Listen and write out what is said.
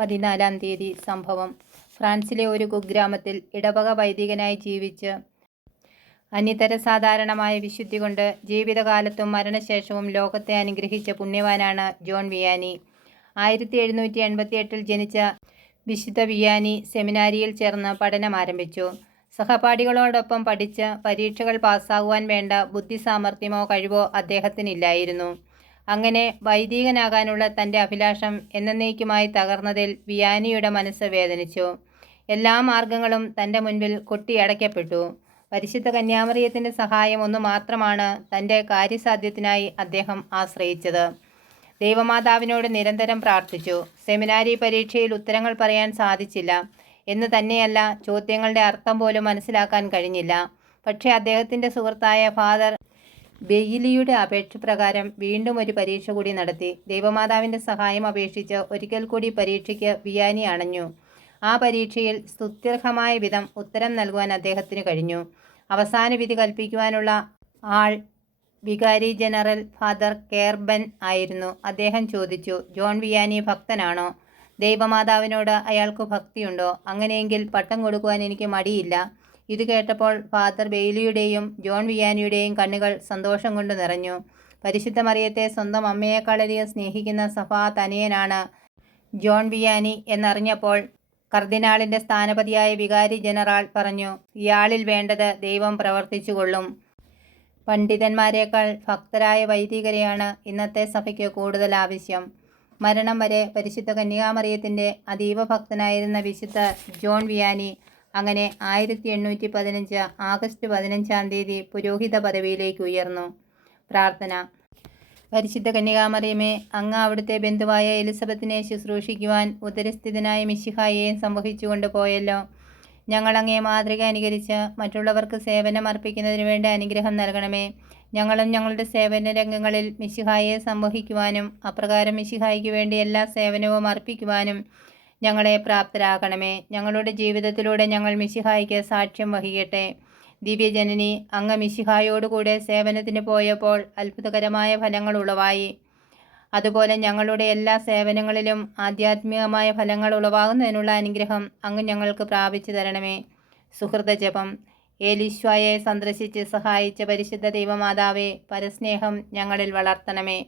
പതിനാലാം തീയതി സംഭവം. ഫ്രാൻസിലെ ഒരു കുഗ്രാമത്തിൽ ഇടവക വൈദികനായി ജീവിച്ച് അനിതര സാധാരണമായ വിശുദ്ധി കൊണ്ട് ജീവിതകാലത്തും മരണശേഷവും ലോകത്തെ അനുഗ്രഹിച്ച പുണ്യവാനാണ് ജോൺ വിയാനി. ആയിരത്തി എഴുന്നൂറ്റി എൺപത്തി എട്ടിൽ ജനിച്ച വിശുദ്ധ വിയാനി സെമിനാരിയിൽ ചേർന്ന് പഠനം ആരംഭിച്ചു. സഹപാഠികളോടൊപ്പം പഠിച്ച് പരീക്ഷകൾ പാസ്സാകുവാൻ വേണ്ട ബുദ്ധിസാമർഥ്യമോ കഴിവോ അദ്ദേഹത്തിനില്ലായിരുന്നു. അങ്ങനെ വൈദികനാകാനുള്ള തന്റെ അഭിലാഷം എന്നേക്കുമായി തകർന്നതിൽ വിയാനിയുടെ മനസ്സ് വേദനിച്ചു. എല്ലാ മാർഗങ്ങളും തന്റെ മുൻപിൽ കൊട്ടിയടയ്ക്കപ്പെട്ടു. പരിശുദ്ധ കന്യാമറിയത്തിന്റെ സഹായം ഒന്നു മാത്രമാണ് തന്റെ കാര്യസാധ്യത്തിനായി അദ്ദേഹം ആശ്രയിച്ചത്. ദൈവമാതാവിനോട് നിരന്തരം പ്രാർത്ഥിച്ചു. സെമിനാരി പരീക്ഷയിൽ ഉത്തരങ്ങൾ പറയാൻ സാധിച്ചില്ല എന്ന് തന്നെയല്ല ചോദ്യങ്ങളുടെ അർത്ഥം പോലും മനസ്സിലാക്കാൻ കഴിഞ്ഞില്ല. പക്ഷേ അദ്ദേഹത്തിന്റെ സുഹൃത്തായ ഫാദർ ബെയിലിയുടെ അപേക്ഷ പ്രകാരം വീണ്ടും ഒരു പരീക്ഷ കൂടി നടത്തി. ദൈവമാതാവിന്റെ സഹായം അപേക്ഷിച്ച് ഒരിക്കൽ കൂടി പരീക്ഷയ്ക്ക് വിയാനി അണഞ്ഞു. ആ പരീക്ഷയിൽ സ്തുത്യർഹമായ വിധം ഉത്തരം നൽകുവാൻ അദ്ദേഹത്തിന് കഴിഞ്ഞു. അവസാന വിധി കൽപ്പിക്കുവാനുള്ള ആൾ വികാരി ജനറൽ ഫാദർ കേർബൻ ആയിരുന്നു. അദ്ദേഹം ചോദിച്ചു ജോൺ വിയാനി ഭക്തനാണോ? ദൈവമാതാവിനോട് അയാൾക്ക് ഭക്തിയുണ്ടോ? അങ്ങനെയെങ്കിൽ പട്ടം കൊടുക്കുവാൻ എനിക്ക് മടിയില്ല. ഇത് കേട്ടപ്പോൾ ഫാദർ ബെയ്ലിയുടെയും ജോൺ വിയാനിയുടെയും കണ്ണുകൾ സന്തോഷം കൊണ്ട് നിറഞ്ഞു. പരിശുദ്ധ മറിയത്തെ സ്വന്തം അമ്മയെക്കാളധികം സ്നേഹിക്കുന്ന സഫാ തനയനാണ് ജോൺ വിയാനി എന്നറിഞ്ഞപ്പോൾ കർദിനാളിന്റെ സ്ഥാനപതിയായ വികാരി ജനറാൾ പറഞ്ഞു ഇയാളിൽ വേണ്ടത് ദൈവം പ്രവർത്തിച്ചുകൊള്ളും. പണ്ഡിതന്മാരെക്കാൾ ഭക്തരായ വൈദികരെയാണ് ഇന്നത്തെ സഭയ്ക്ക് കൂടുതൽ ആവശ്യം. മരണം വരെ പരിശുദ്ധ കന്യാമറിയത്തിന്റെ അതീവ ഭക്തനായിരുന്ന വിശുദ്ധ ജോൺ വിയാനി അങ്ങനെ ആയിരത്തി എണ്ണൂറ്റി പതിനഞ്ച് ആഗസ്റ്റ് പതിനഞ്ചാം തീയതി പുരോഹിത പദവിയിലേക്ക് ഉയർന്നു. പ്രാർത്ഥന. പരിശുദ്ധ കന്യകാമറിയമേ അങ്ങ് അവിടുത്തെ ബന്ധുവായ എലിസബത്തിനെ ശുശ്രൂഷിക്കുവാൻ ഉദരസ്ഥിതനായ മിശിഹായെ സംവഹിച്ചുകൊണ്ട് പോയല്ലോ. ഞങ്ങൾ മാതൃക അനുകരിച്ച് മറ്റുള്ളവർക്ക് സേവനം അർപ്പിക്കുന്നതിന് വേണ്ടി അനുഗ്രഹം നൽകണമേ. ഞങ്ങളും ഞങ്ങളുടെ സേവന രംഗങ്ങളിൽ മിശിഹായെ സംവഹിക്കുവാനും അപ്രകാരം മിശിഹായിക്ക് വേണ്ടി എല്ലാ സേവനവും അർപ്പിക്കുവാനും ഞങ്ങളെ പ്രാപ്തരാക്കണമേ ഞങ്ങളുടെ ജീവിതത്തിലൂടെ ഞങ്ങൾ മിശിഹായിക്ക് സാക്ഷ്യം വഹിക്കട്ടെ. ദിവ്യജനനി അങ്ങ് മിശിഹായോടുകൂടെ സേവനത്തിന് പോയപ്പോൾ അത്ഭുതകരമായ ഫലങ്ങൾ ഉളവായി. അതുപോലെ ഞങ്ങളുടെ എല്ലാ സേവനങ്ങളിലും ആധ്യാത്മികമായ ഫലങ്ങൾ ഉളവാകുന്നതിനുള്ള അനുഗ്രഹം അങ്ങ് ഞങ്ങൾക്ക് പ്രാപിച്ചു തരണമേ. സുഹൃത ജപം. ഏലീശ്വായെ സന്ദർശിച്ച് സഹായിച്ച പരിശുദ്ധ ദൈവമാതാവെ പരസ്നേഹം ഞങ്ങളിൽ വളർത്തണമേ.